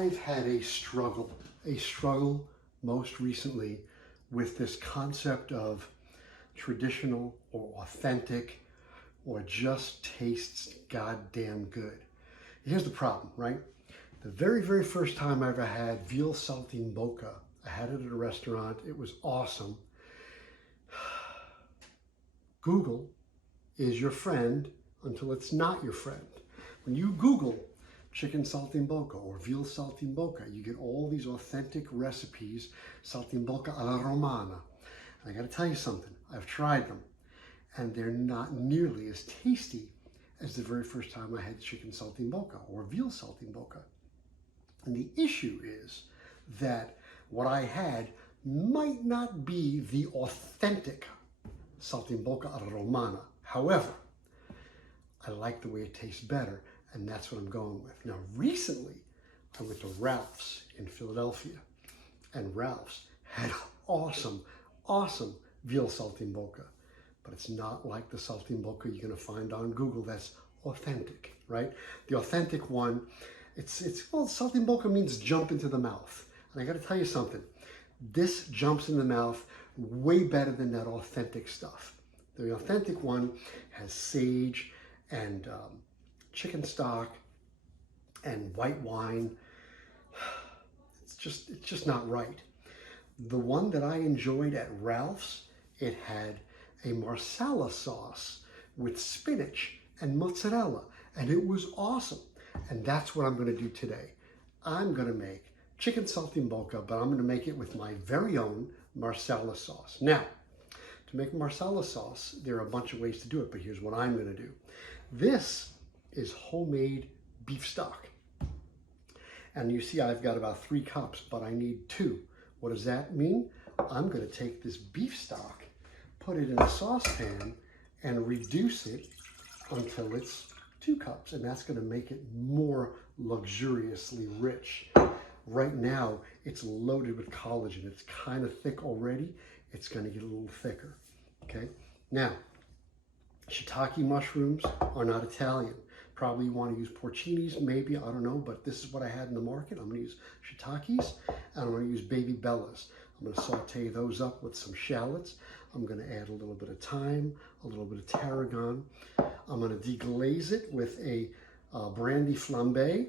I've had a struggle most recently with this concept of traditional or authentic or just tastes goddamn good. Here's the problem, right? The very, very first time I ever had veal saltimbocca, I had it at a restaurant. It was awesome. Google is your friend until it's not your friend. When you Google chicken saltimbocca or veal saltimbocca, you get all these authentic recipes, saltimbocca alla romana. And I gotta tell you something, I've tried them and they're not nearly as tasty as the very first time I had chicken saltimbocca or veal saltimbocca. And the issue is that what I had might not be the authentic saltimbocca alla romana. However, I like the way it tastes better, and that's what I'm going with. Now, recently, I went to Ralph's in Philadelphia, and Ralph's had awesome veal saltimbocca, but it's not like the saltimbocca you're gonna find on Google that's authentic, right? The authentic one, well, saltimbocca means jump into the mouth. And I gotta tell you something, this jumps in the mouth way better than that authentic stuff. The authentic one has sage and chicken stock and white wine. It's just not right. The one that I enjoyed at Ralph's, it had a marsala sauce with spinach and mozzarella, and it was awesome. And that's what I'm gonna do today. I'm gonna make chicken saltimbocca, but I'm gonna make it with my very own marsala sauce. Now, to make marsala sauce, there are a bunch of ways to do it, but here's what I'm gonna do. This is homemade beef stock. And you see I've got about 3 cups, but I need 2. What does that mean? I'm gonna take this beef stock, put it in a saucepan, and reduce it until it's 2 cups, and that's gonna make it more luxuriously rich. Right now, it's loaded with collagen. It's kind of thick already. It's gonna get a little thicker, okay? Now, shiitake mushrooms are not Italian. Probably you wanna use porcinis, maybe, I don't know, but this is what I had in the market. I'm gonna use shiitakes, and I'm gonna use baby bellas. I'm gonna saute those up with some shallots. I'm gonna add a little bit of thyme, a little bit of tarragon. I'm gonna deglaze it with a brandy flambe,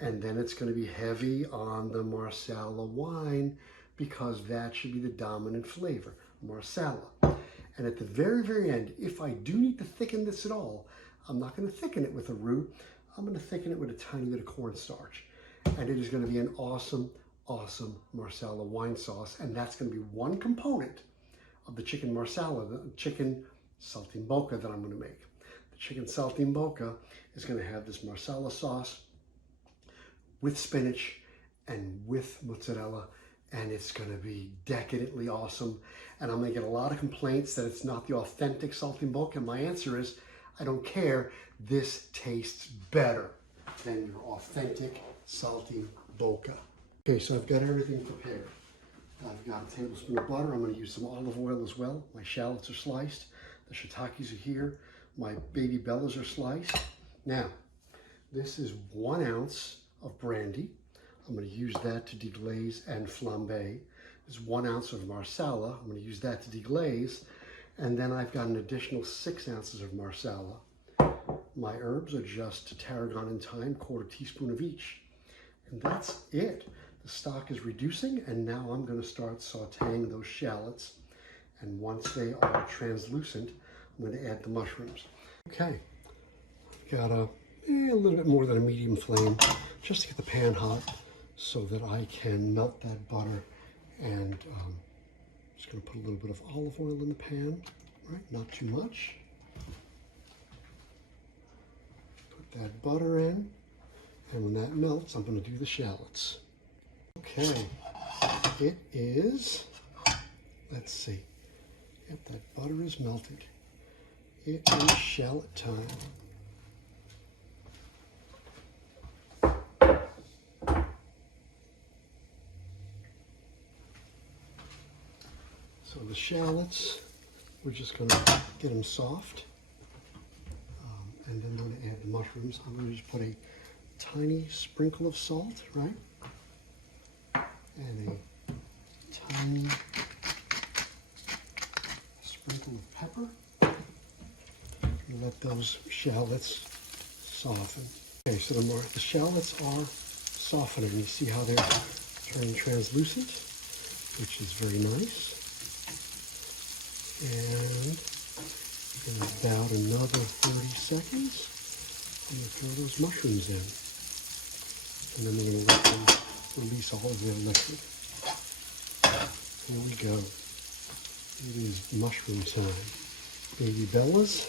and then it's gonna be heavy on the marsala wine because that should be the dominant flavor, marsala. And at the very, very end, if I do need to thicken this at all, I'm not gonna thicken it with a roux. I'm gonna thicken it with a tiny bit of cornstarch. And it is gonna be an awesome marsala wine sauce. And that's gonna be one component of the chicken marsala, the chicken saltimbocca that I'm gonna make. The chicken saltimbocca is gonna have this marsala sauce with spinach and with mozzarella, and it's gonna be decadently awesome. And I'm gonna get a lot of complaints that it's not the authentic saltimbocca. And my answer is, I don't care, this tastes better than your authentic saltimbocca. Okay, so I've got everything prepared. I've got a tablespoon of butter. I'm gonna use some olive oil as well. My shallots are sliced. The shiitakes are here. My baby bellas are sliced. Now, this is 1 ounce of brandy. I'm gonna use that to deglaze and flambe. There's 1 ounce of marsala. I'm gonna use that to deglaze. And then I've got an additional 6 ounces of marsala. My herbs are just tarragon and thyme, 1/4 teaspoon of each. And that's it. The stock is reducing, and now I'm gonna start sauteing those shallots. And once they are translucent, I'm gonna add the mushrooms. Okay, I've got a little bit more than a medium flame, just to get the pan hot so that I can melt that butter. And just gonna put a little bit of olive oil in the pan, right? Not too much. Put that butter in, and when that melts, I'm gonna do the shallots. Okay, it is, let's see, if that butter is melted, it is shallot time. So the shallots, we're just going to get them soft, and then I'm going to add the mushrooms. I'm going to just put a tiny sprinkle of salt, right? and a tiny sprinkle of pepper. And let those shallots soften. Okay, so the shallots are softening. You see how they're turning translucent, which is very nice. And in about another 30 seconds, I'm going to throw those mushrooms in. And then we're going to let them release all of their liquid. Here we go. It is mushroom time. Baby bellas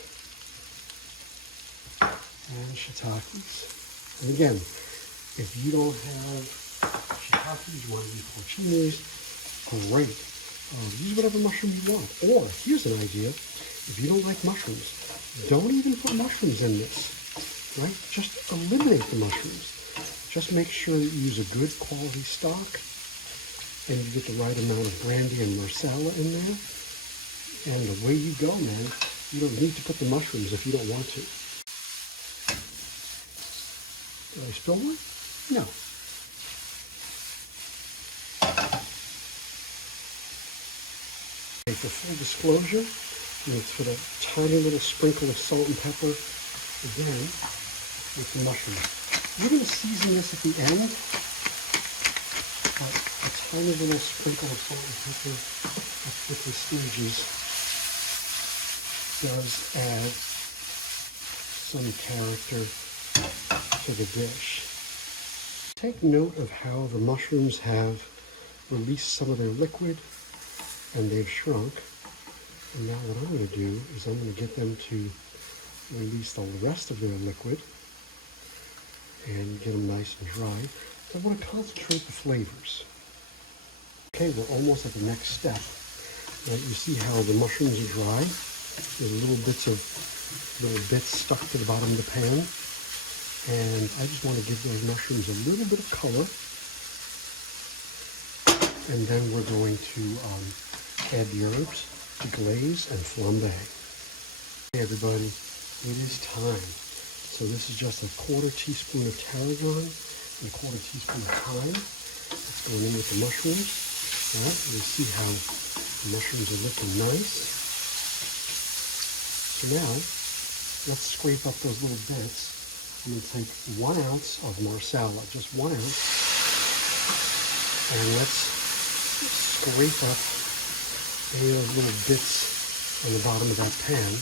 and shiitakes. And again, if you don't have shiitakes, you want to use porcinis, great. Use whatever mushroom you want. Or, here's an idea. If you don't like mushrooms, don't even put mushrooms in this, right? Just eliminate the mushrooms. Just make sure that you use a good quality stock and you get the right amount of brandy and marsala in there. And away you go, man. You don't need to put the mushrooms if you don't want to. Did I spill one? No. Okay, for full disclosure, I'm going to put a tiny little sprinkle of salt and pepper again with the mushrooms. We're going to season this at the end, but a tiny little sprinkle of salt and pepper with the stages does add some character to the dish. Take note of how the mushrooms have released some of their liquid and they've shrunk. And now what I'm going to do is I'm going to get them to release the rest of their liquid and get them nice and dry. So I want to concentrate the flavors. Okay, we're almost at the next step. Right, you see how the mushrooms are dry? There's little bits stuck to the bottom of the pan. And I just want to give those mushrooms a little bit of color. And then we're going to add the herbs, the glaze, and flambe. Hey everybody, it is time. So this is just a 1/4 teaspoon of tarragon and a 1/4 teaspoon of thyme. It's going in with the mushrooms. All right, you see how the mushrooms are looking nice. So now, let's scrape up those little bits. I'm going to take 1 ounce of marsala, just 1 ounce, and let's scrape up any of those little bits on the bottom of that pan.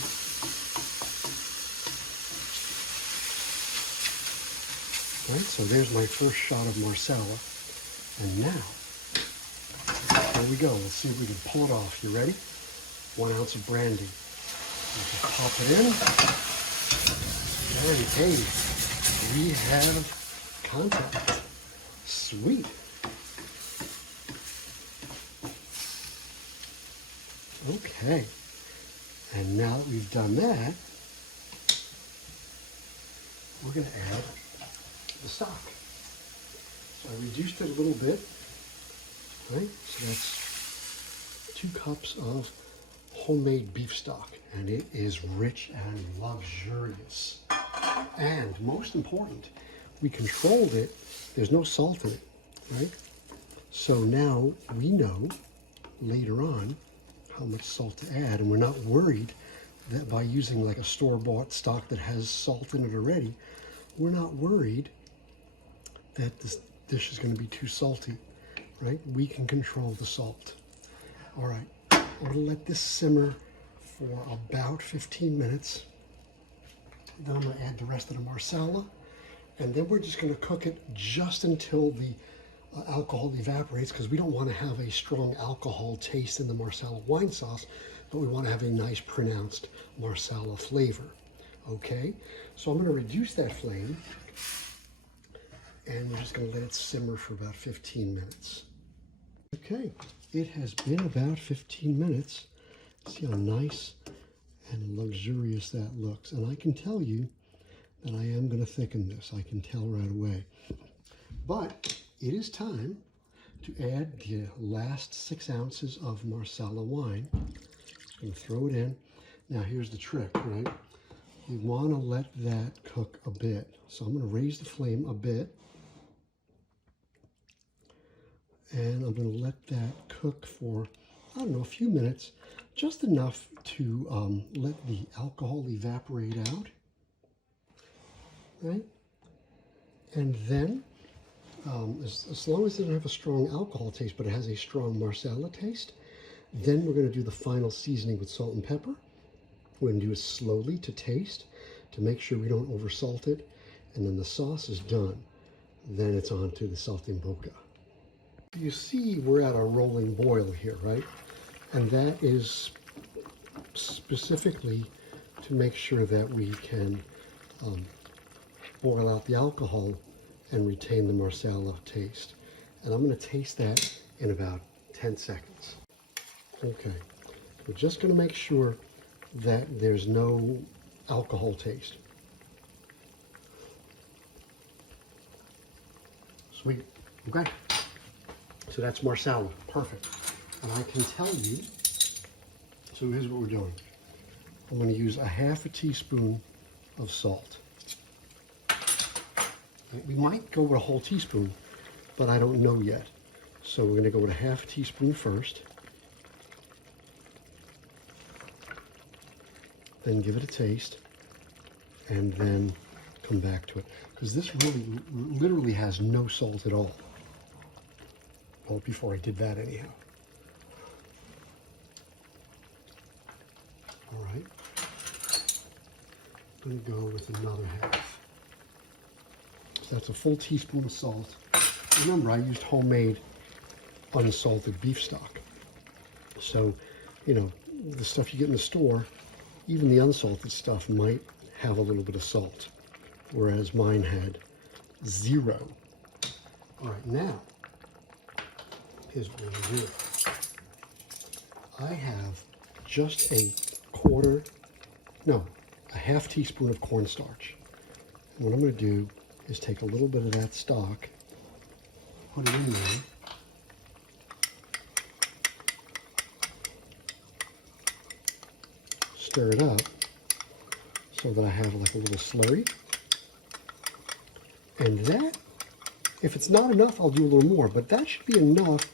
Right, so there's my first shot of marsala. And now, here we go. Let's see if we can pull it off. You ready? 1 ounce of brandy. Let's just pop it in. And hey, we have contact. Sweet. Okay. And now that we've done that, we're going to add the stock. So I reduced it a little bit, right? So that's 2 cups of homemade beef stock, and it is rich and luxurious. And most important, we controlled it. There's no salt in it, right? So now we know later on how much salt to add, and we're not worried that by using like a store-bought stock that has salt in it already, we're not worried that this dish is going to be too salty, right? We can control the salt. All right, I'm going to let this simmer for about 15 minutes. Then I'm going to add the rest of the marsala, and then we're just going to cook it just until the alcohol evaporates, because we don't want to have a strong alcohol taste in the marsala wine sauce, but we want to have a nice pronounced marsala flavor. Okay, so I'm going to reduce that flame, and we're just going to let it simmer for about 15 minutes. Okay, it has been about 15 minutes. See how nice and luxurious that looks. And I can tell you that I am going to thicken this. I can tell right away. But it is time to add the last 6 ounces of marsala wine. Just going to throw it in. Now here's the trick, right? You want to let that cook a bit. So I'm going to raise the flame a bit. And I'm going to let that cook for, I don't know, a few minutes, just enough to let the alcohol evaporate out, right? And then, as long as it doesn't have a strong alcohol taste, but it has a strong Marsala taste, then we're going to do the final seasoning with salt and pepper. We're going to do it slowly to taste, to make sure we don't oversalt it. And then the sauce is done. Then it's on to the Saltimbocca. You see we're at a rolling boil here, right? And that is specifically to make sure that we can boil out the alcohol and retain the Marsala taste. And I'm going to taste that in about 10 seconds. Okay, we're just going to make sure that there's no alcohol taste. Sweet. Okay. So that's Marsala. Perfect. And I can tell you, so here's what we're doing. I'm going to use a half a teaspoon of salt. We might go with a whole teaspoon, but I don't know yet. So we're going to go with a half a teaspoon first. Then give it a taste, and then come back to it. Because this really, literally has no salt at all. Well, before I did that anyhow. All right. I'm going to go with another half. So that's a full teaspoon of salt. Remember, I used homemade unsalted beef stock. So, you know, the stuff you get in the store, even the unsalted stuff might have a little bit of salt, whereas mine had 0. All right, now, here's what we're going to do. I have just a half teaspoon of cornstarch. And what I'm going to do is take a little bit of that stock, put it in there, stir it up so that I have like a little slurry. And that, if it's not enough, I'll do a little more, but that should be enough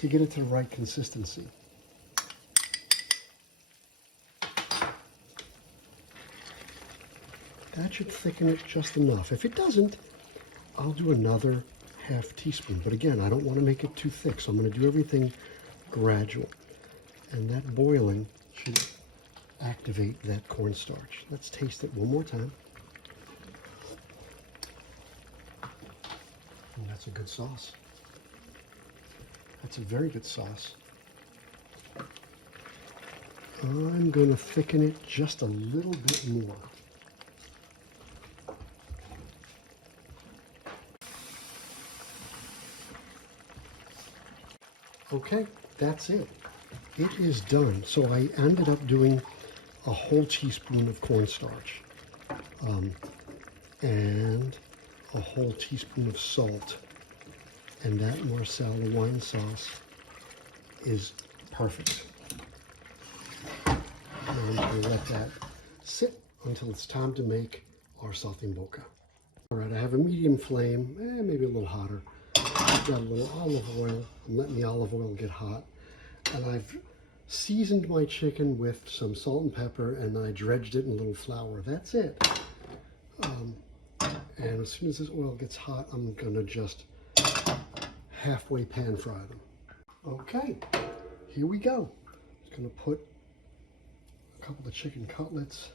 to get it to the right consistency. That should thicken it just enough. If it doesn't, I'll do another half teaspoon. But again, I don't want to make it too thick, so I'm going to do everything gradual. And that boiling should activate that cornstarch. Let's taste it one more time. And that's a good sauce. That's a very good sauce. I'm going to thicken it just a little bit more. Okay, that's it. It is done. So I ended up doing a whole teaspoon of cornstarch and a whole teaspoon of salt. And that Marsala wine sauce is perfect. And I'm going to let that sit until it's time to make our Saltimbocca. All right, I have a medium flame, maybe a little hotter. I've got a little olive oil. I'm letting the olive oil get hot. And I've seasoned my chicken with some salt and pepper, and I dredged it in a little flour. That's it. And as soon as this oil gets hot, I'm going to just halfway pan fry them. Okay, here we go. Just going to put a couple of chicken cutlets.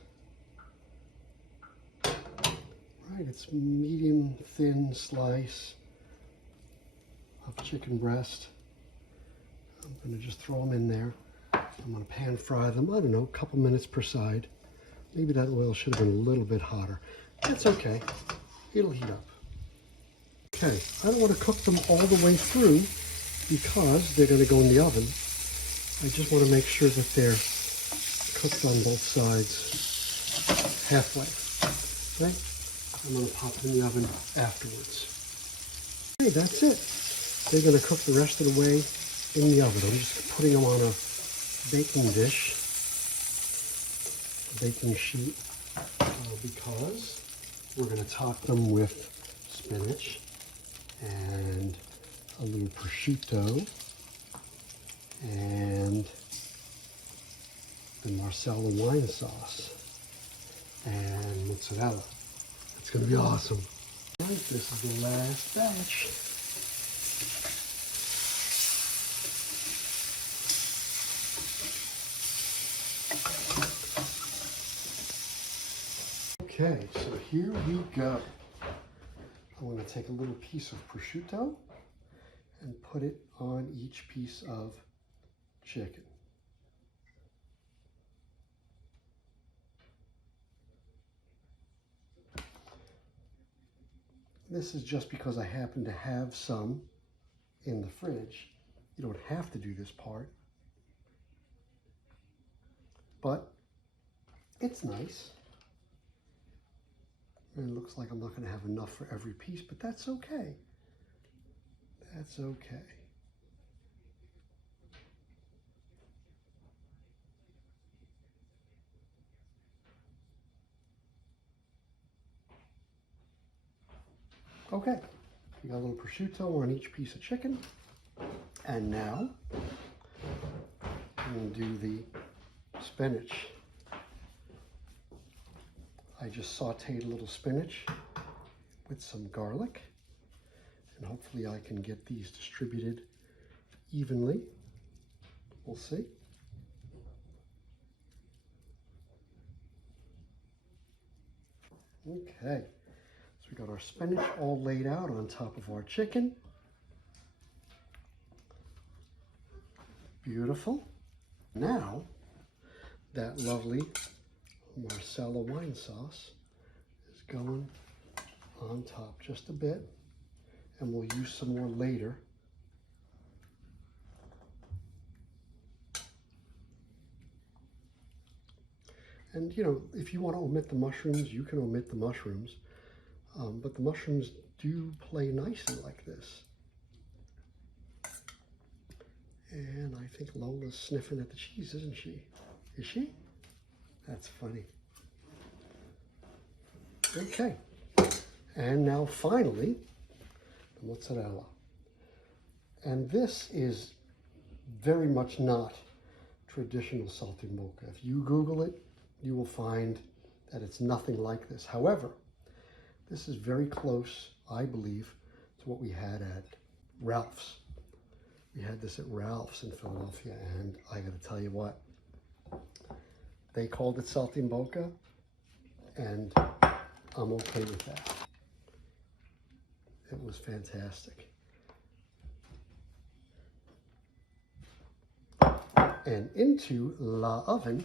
Right, it's medium thin slice of chicken breast. I'm going to just throw them in there. I'm going to pan fry them, I don't know, a couple minutes per side. Maybe that oil should have been a little bit hotter. That's okay. It'll heat up. Okay, I don't want to cook them all the way through because they're going to go in the oven. I just want to make sure that they're cooked on both sides halfway. Okay? I'm going to pop them in the oven afterwards. Okay, that's it. They're going to cook the rest of the way in the oven. I'm just putting them on a baking dish, a baking sheet, because we're going to top them with spinach and a little prosciutto, and the Marsala wine sauce, and mozzarella. It's going to be awesome. All right, this is the last batch. Okay, so here we go. I'm going to take a little piece of prosciutto and put it on each piece of chicken. This is just because I happen to have some in the fridge. You don't have to do this part, but it's nice. And it looks like I'm not going to have enough for every piece, but that's okay. That's okay. Okay, you got a little prosciutto on each piece of chicken. And now, I'm going to do the spinach. I just sauteed a little spinach with some garlic, and hopefully I can get these distributed evenly. We'll see. Okay, so we got our spinach all laid out on top of our chicken. Beautiful. Now, that lovely Marsala wine sauce is going on top just a bit, and we'll use some more later. And you know, if you want to omit the mushrooms, you can omit the mushrooms, but the mushrooms do play nicely like this. And I think Lola's sniffing at the cheese, isn't she? Is she? That's funny. Okay, and now finally, the mozzarella. And this is very much not traditional Saltimbocca. If you Google it, you will find that it's nothing like this. However, this is very close, I believe, to what we had at Ralph's. We had this at Ralph's in Philadelphia, and I got to tell you what, they called it Saltimbocca, and I'm okay with that. It was fantastic. And into la oven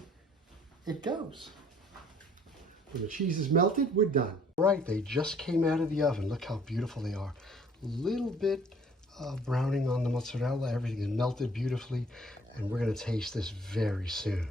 it goes. When the cheese is melted, we're done. Right, they just came out of the oven. Look how beautiful they are. A little bit browning on the mozzarella. Everything is melted beautifully, and we're going to taste this very soon.